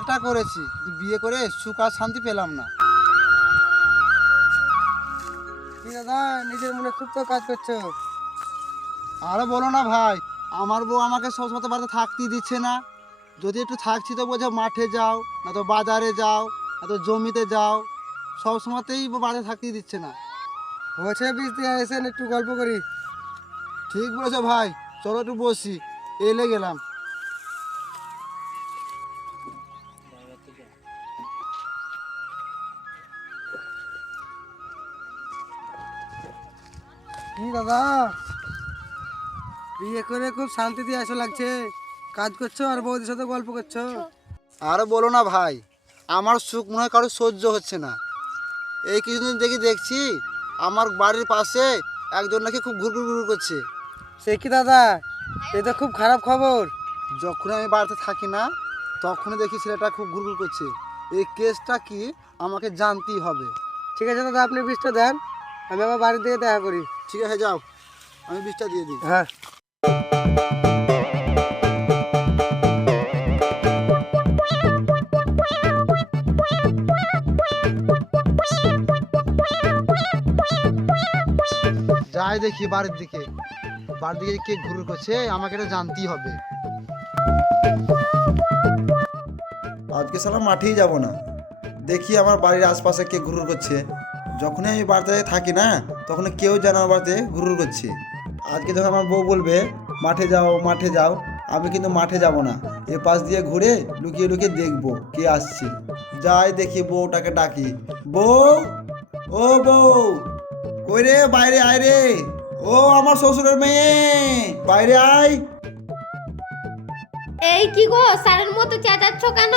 একটা করেছি, কিন্তু বিয়ে করে সুখ আর শান্তি পেলাম না। দাদা নিজের মনে খুব তো কাজ করছো। আরে বলো না ভাই, আমার বউ আমাকে সবসময় তো বাড়িতে থাকতেই দিচ্ছে না। যদি একটু থাকছি তো বলছে মাঠে যাও, না তো বাজারে যাও, না তো জমিতে যাও। সব সময়তেই বাড়িতে থাকতেই দিচ্ছে না। হচ্ছে বীজ দিয়ে এসেন একটু গল্প করি। ঠিক বলেছো ভাই, চলো একটু বসি, এলে গেলাম। কি দাদা বিয়ে করে খুব শান্তি দিয়ে আসো লাগছে, কাজ করছো আর বৌদির সাথে গল্প করছো। আরে বলো না ভাই, আমার সুখ মনে হয় কারো সহ্য হচ্ছে না। এই কিছুদিন দেখছি আমার বাড়ির পাশে একজন নাকি খুব ঘুরঘুর ঘুর করছে। সে কি দাদা, এ তো খুব খারাপ খবর। যখন আমি বাড়িতে থাকি না তখনই দেখি ছেলেটা খুব ঘুরঘুর করছে। এই কেসটা কি আমাকে জানতেই হবে। ঠিক আছে দাদা, আপনি বীজটা দেন, আমি আমার বাড়ির দিকে দেখা করি। ঠিক আছে যাও, আমি বিষটা দিয়ে দিই। হ্যাঁ। যাই দেখি বাড়ির দিকে কে ঘুরঘুর করছে, আমাকে এটা জানতেই হবে। আজকে সালা মাঠেই যাব না, দেখি আমার বাড়ির আশপাশে কে ঘুরঘুর করছে। যখনই আমি বাড়িতে থাকি না তখন কেউ যেন আমার বাড়িতে ঘুরঘুর করছে। আজকে যখন আমার বউ বলবে মাঠে যাও মাঠে যাও, আমি কিন্তু মাঠে যাব না, এ পাশ দিয়ে ঘুরে লুকিয়ে লুকিয়ে দেখবো কে আসছে। যাই দেখি বউটাকে ডাকি, বউ, ও বউ, কই রে, বাইরে আয় রে, ও আমার শ্বশুরের মেয়ে, বাইরে আয়। এই কি গো, সারের মতো চেঁচাচ্ছ কেন?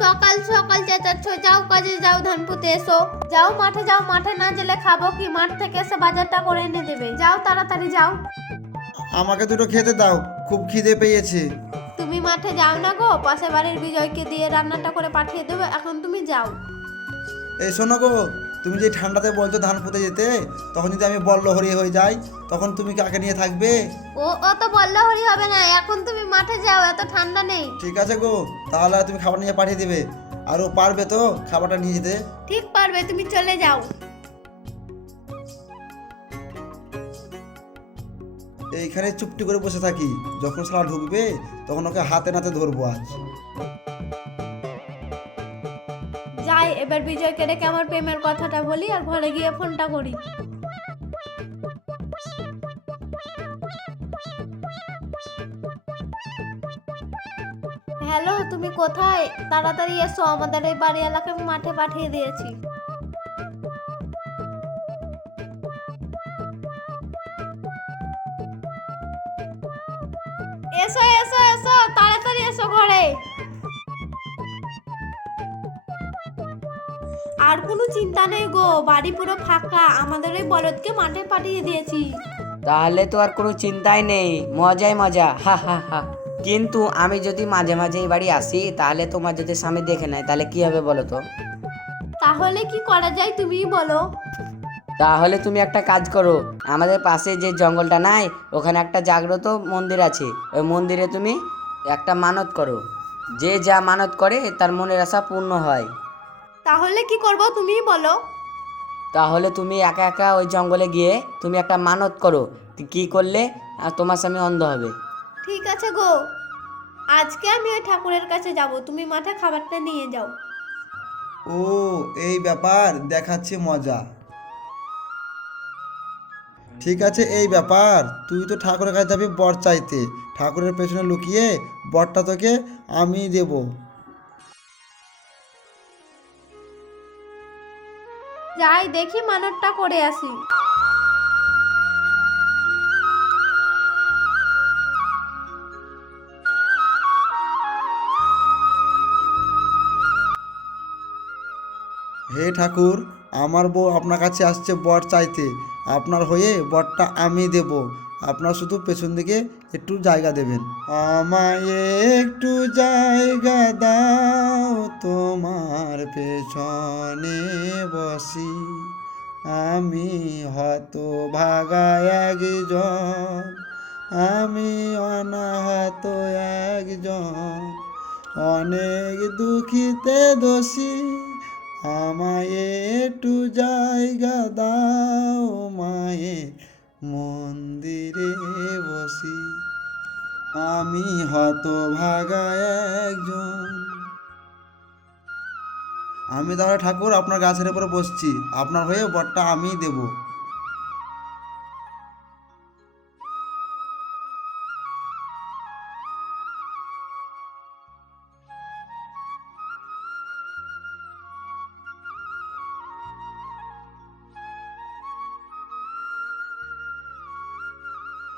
সকাল সকাল চেঁচাচ্ছ, যাও কাজে যাও, ধান পুঁতে এসো। যাও মাঠে যাও, মাঠে না গেলে খাবো কি? মাঠ থেকে এসে বাজারটা করে এনে দেবে, যাও তাড়াতাড়ি যাও। আমাকে দুটো খেতে দাও, খুব খিদে পেয়েছে। তুমি মাঠে যাও না গো, পাশে বাড়ির বিজয়কে দিয়ে রান্নাটা করে পাঠিয়ে দেবো, এখন তুমি যাও। এই শোনো গো, তুমি যে ঠান্ডাতে বলছো ধান পুঁতে যেতে, তখন যদি আমি বল্লহরি হয়ে যাই তখন তুমি কাকে নিয়ে থাকবে? ও তো বললে হরি হবে না, এখন তুমি মাঠে যাও, এত ঠান্ডা নেই। ঠিক আছে গো, তাহলে তুমি খাবার নিয়ে পাঠিয়ে দেবে। আর ও পারবে তো খাবারটা নিয়ে যেতে? ঠিক পারবে, তুমি চলে যাও। এইখানে চুপটি করে বসে থাকি, যখন সালা ঢুকবে তখন ওকে হাতে নাতে ধরবো আজ। যাই এবার বিজয়কে ডেকে আমার প্রেমের কথাটা বলি আর ঘরে গিয়ে ফোনটা করি। হ্যালো, তুমি কোথায়? তাড়াতাড়ি এসো, আমাদের এই বাড়ি এলাকায় আমি মাঠে পাঠিয়ে দিয়েছি। এসো এসো এসো, তাড়াতাড়ি এসো ঘরে। আর কোনো চিন্তা নেই গো, বাড়ি পুরো ফাঁকা, আমাদের ওই বলদকে মাঠে পাঠিয়ে দিয়েছি। তাহলে তো আর কোনো চিন্তাই নেই, মজাই মজা, হা হা হা। কিন্তু আমি যদি মাঝে মাঝে এই বাড়ি আসি, তাহলে তোমার যদি স্বামী দেখে নেয় তাহলে কি হবে বলো তো? তাহলে কি করা যায় তুমিই বলো। তাহলে তুমি একটা কাজ করো, আমাদের পাশে যে জঙ্গলটা নাই, ওখানে একটা জাগ্রত মন্দির আছে, ওই মন্দিরে তুমি একটা মানত করো। যে যা মানত করে তার মনের আশা পূর্ণ হয়। তাহলে কি করব তুমিই বলো। তাহলে তুমি একা একা ওই জঙ্গলে গিয়ে তুমি একটা মানত করো, কি করলে তোমার স্বামী অন্ধ হবে। ঠিক আছে গো, আজকে আমি ওই ঠাকুরের কাছে যাব, তুমি মাঠে খাবারটা নিয়ে যাও। ও, এই ব্যাপার, দেখাচ্ছে মজা। ঠিক আছে, এই ব্যাপার, তুই তো ঠাকুরের কাছে যাবি বর চাইতে, ঠাকুরের পেছনে লুকিয়ে বরটা তোকে আমি দেব। যাই দেখি মানতটা করে আসি। হে ঠাকুর, আমার বউ আপনার কাছে আসছে বর চাইতে, আপনার হয়ে বরটা আমি দেব, আপনার শুধু পেছন দিকে একটু জায়গা দেবেন। আমায় একটু জায়গা দাও, তোমার পেছনে বসি, আমি হতভাগা একজন, আমি অনাহত একজন, অনেক দুঃখিতে দোষী, আমায় একটু জায়গা দাও, মায়ের মন্দিরে বসি। আমি হতভাগা একজন। আমি তাহলে ঠাকুর আপনার গাছের উপরে বসছি, আপনার হয়ে বরটা আমিই দেব।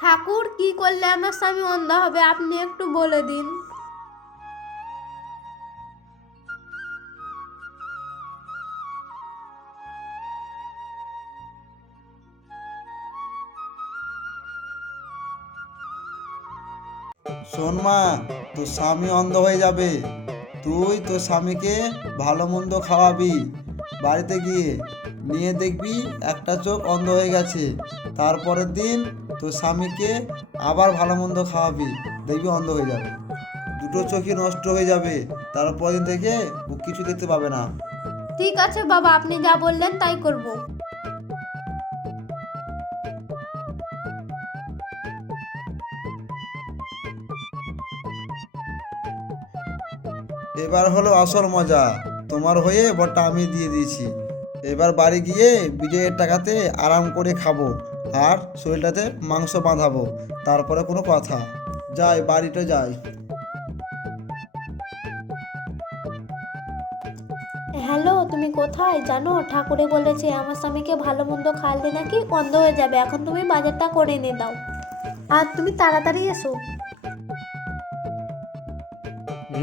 ঠাকুর, কি করলে আমার স্বামী অন্ধ হবে আপনি একটু বলে দিন। শোন মা, তোর স্বামী অন্ধ হয়ে যাবে, তুই তোর স্বামীকে ভালো মন্দ খাওয়াবি, বাড়িতে গিয়ে নিয়ে দেখবি একটা চোখ অন্ধ হয়ে গেছে। তারপরের দিন তোর স্বামীকে আবার ভালো মন্দ খাওয়াবি, দেখবি অন্ধ হয়ে যাবে। দুটো চোখই নষ্ট হয়ে যাবে, তারপর দিন থেকে ও কিছু দেখতে পাবে না। ঠিক আছে বাবা, আপনি যা বললেন তাই করব। এবার হলো আসল মজা, তোমার হয়ে বরটা আমি দিয়ে দিয়েছি। এবার বাড়ি গিয়ে বিজয়ের টাকাতে আরাম করে খাবো আর শরীরটাতে মাংস বাঁধাবো, তারপরে কোনো কথা। যাই, বাড়িতে যাই। হ্যালো, তুমি কোথায়? জানো ঠাকুরে বলেছে আমার স্বামীকে ভালো মন্দ খাওয়ালে নাকি অন্ধ হয়ে যাবে। এখন তুমি বাজারটা করে এনে দাও আর তুমি তাড়াতাড়ি এসো।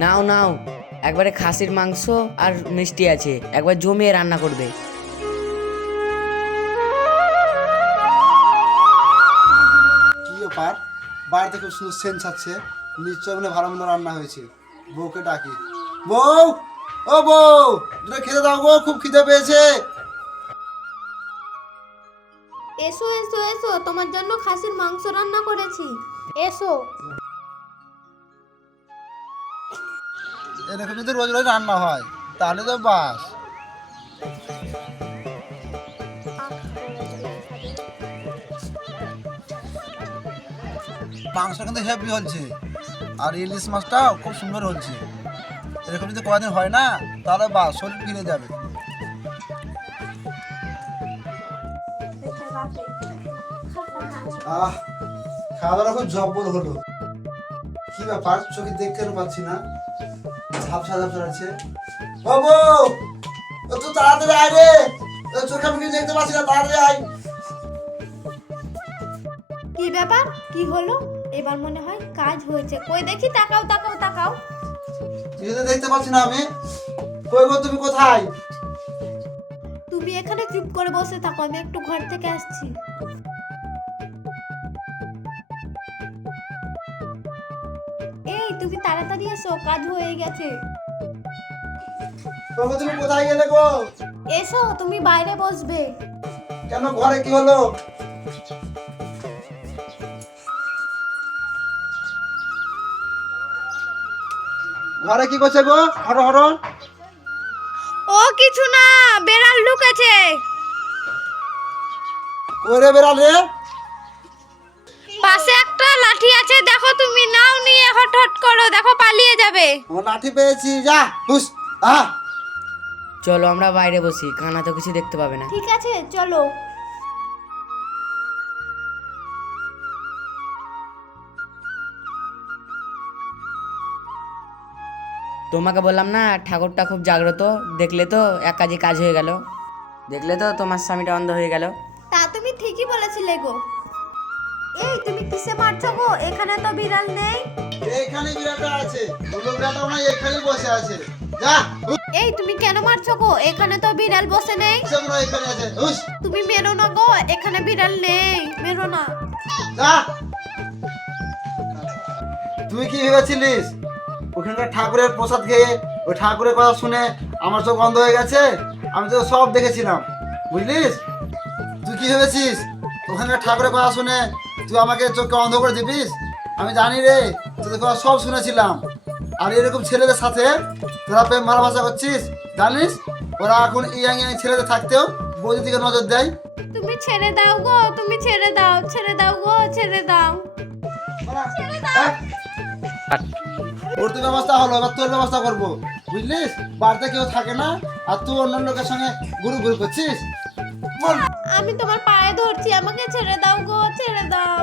নাও নাও, একবারে খাসির মাংস আর মিষ্টি আছে, একবার জমিয়ে রান্না করবে। কি ব্যাপার, বাড়িতে খুব সুন্দর সেন্স আছে, নিশ্চয় মানে ভালো মন্দ রান্না হয়েছে। বউকে ডাকি। বউ, ও বউ, দুটো খেতে দাও গো, খুব খিদে পেয়েছে। এসো এসো এসো, তোমার জন্য খাসির মাংস রান্না করেছি, এসো। এরকম যদি রোজ রোজ রান্না হয় তাহলে তো বাস। মাংস কিন্তু হেভি হচ্ছে আর ইলিশ মাছটাও খুব সুন্দর হচ্ছে। এরকম যদি কদিন হয় না তাহলে বাস, শরীর ফিরে যাবে। আহ, খাওয়া দাওয়া খুব জব্বর হলো। কি ব্যাপার, চোখে দেখতে পাচ্ছি না, ঝাপসা ঝাপসা আছে। ও বউ, ও তুই তাড়াতাড়ি আয় রে, চোখে আমি কিছু দেখতে পাচ্ছি না, তাড়াতাড়ি আয়। কি ব্যাপার, কি হলো? এবার মনে হয় কাজ হয়েছে। কই দেখি, তাকাও তাকাও তাকাও। কিছু তো দেখতে পাচ্ছি না আমি। কই গো, তুমি কোথায়? তুমি এখানে চুপ করে বসে থাকো, আমি একটু ঘর থেকে আসছি। এই তুমি তাড়াতাড়ি এসো, কাজ হয়ে গেছে। কই গো, তুমি কোথায় গেলে গো? এসো, তুমি বাইরে বসবে। কেন, ঘরে কি হলো? ঘরে কি করছে গো? হরো হরো। ও কিছু না, বেড়াল ঢুকেছে। ওরে বেড়াল রে। পাশে একটা লাঠি আছে, দেখো তুমি, নাও নিয়ে হট হট করো, দেখো পালিয়ে যাবে। ও লাঠি পেয়েছি, যা হুস। আহ, চলো আমরা বাইরে বসি, কানা তো কিছু দেখতে পাবে না। ঠিক আছে চলো। তোমাকে বললাম না ঠাকুরটা খুব জাগ্রত, দেখলে তো এক কাজে কাজ হয়ে গেল, দেখলে তো তোমার স্বামীটা অন্ধ হয়ে গেল। তা তুমি ঠিকই বলেছিলে গো। এই তুমি কিসে মারছো গো? এখানে তো বিড়াল নেই। এখানে বিড়ালটা আছে, দুটো বিড়ালটা না এখানে বসে আছে। যা হুস, এই তুমি কেন মারছো গো? এখানে তো বিড়াল বসে নেই। মনে হয় এখানে আছে, হুস, তুমি মেরো না গো, এখানে বিড়াল নেই, মেরো না। যা। তুই কি ভেবেছিলিস ওখানকার ঠাকুরের প্রসাদ খেয়ে ওই ঠাকুরের কথা শুনে আমার চোখ বন্ধ হয়ে গেছে? আমি তো সব দেখেছিলাম, বুঝলিস? তুই কি ভেবেছিস ওখানকার ঠাকুরের কথা শুনে তুই আমাকে চোখকে অন্ধ করে দিবিস? আমি জানি রে, তোদের কথা সব শুনেছিলাম। আর এরকম ছেলেদের সাথে তোরা প্রেম ভালোবাসা করছিস, জানিস ওরা এখন ইয়াং ইয়াং ছেলেদের থাকতেও বৌদির দিকে নজর দেয়। তুমি ছেড়ে দাও গো, তুমি ছেড়ে দাও, ছেড়ে দাও গো, ছেড়ে দাও। ওর তো ব্যবস্থা হলো, এবার তোর ব্যবস্থা করবো, বুঝলিস? বাড়িতে কেউ থাকে না আর তুই অন্য লোকের সঙ্গে ঘুরু ঘুরু করছিস। বল। আমি তোমার পায়ে ধরছি, আমাকে ছেড়ে দাও গো, ছেড়ে দাও।